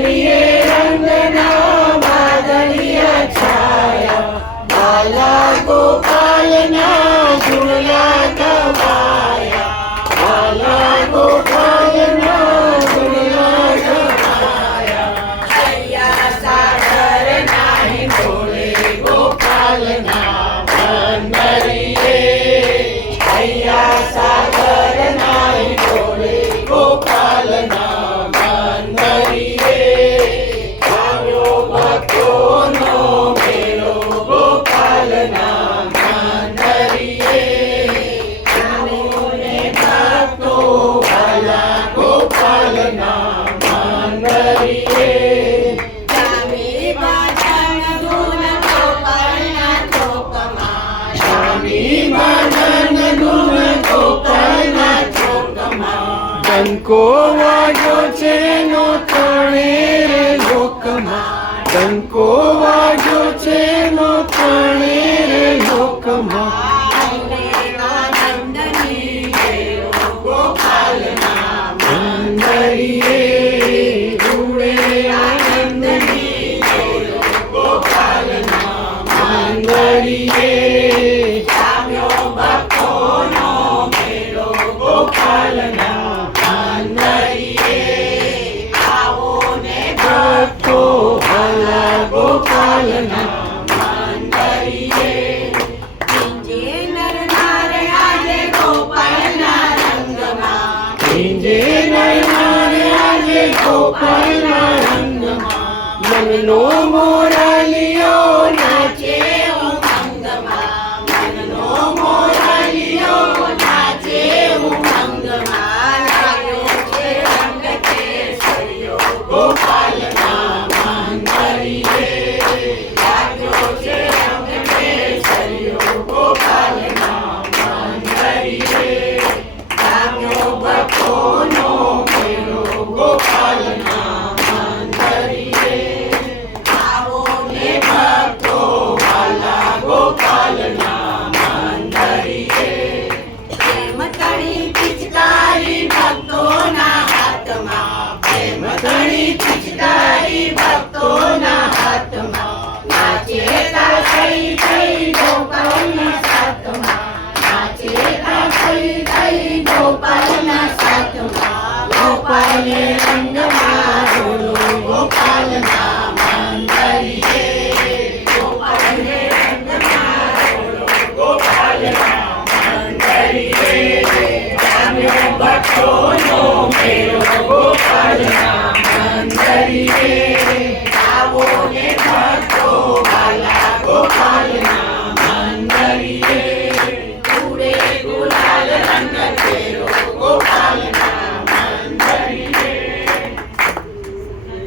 વાદળીએ રંગના વાદળિયા છાયા, બાલા ગોપાલના ઝૂલા ગવાયા, બાલા ગોપાલના ઝૂલા ગવાયા. હૈયા સાગર નાહી ડોલે ગોપાલના બંદરીએ, હૈયા સાગર નાહી ડોલે ગોપાલના બંદરીએ. આવ્યો ભક્તોનો મેળો ગોપાલના બંદરીએ, આવીને ભક્તો વાલા ગોપાલના બંદરીએ. જામી બાજન ધૂન ગોપાલના ચોકમાં, જામી બાજન ધૂન ગોપાલના ચોકમાં. ડંકો વાગ્યો છે નો ત્રણેય લોકમાં, ડંકો વાગ્યો છે નો ત્રણેય લોકમાં. આનંદની મેળો ગોપાલના બંદરીએ, ઉડે આનંદની મેળો ગોપાલના બંદરીએ. જામ્યો ભક્તોનો મેળો ગોપાલના બંદરીએ, આવો ને ભક્તો વાલા ગોપાલના બંદરીએ. ભીંજે નર નાર આજે ગોપાલના રંગમાં, ભીંજે નર નાર આજે ગોપાલના રંગમાં. મનનો મોરાલિયો નાચે ઉમંગમાં, મનનો મોરાલિયો નાચે ઉમંગમાં. લાગ્યો છે રંગ કેસરિયો ગોપાલના બંદરીએ, લાગ્યો છે રંગ કેસરિયો ગોપાલના બંદરીએ. જામ્યો ભક્તોનો મેળો ગોપાલના બંદરીએ, આવો ને ભક્તો વાલા ગોપાલના બંદરીએ. પ્રેમ તણી પિચકારી ભક્તોના હાથમાં, પ્રેમ તણી પિચકારી ભક્તોના હાથમાં. નાચે તા થઈ થઈ ગોપાલના સાથમાં, નાચે તા થઈ થઈ ગોપાલના સાથમાં. ગોપાલે રંગમાં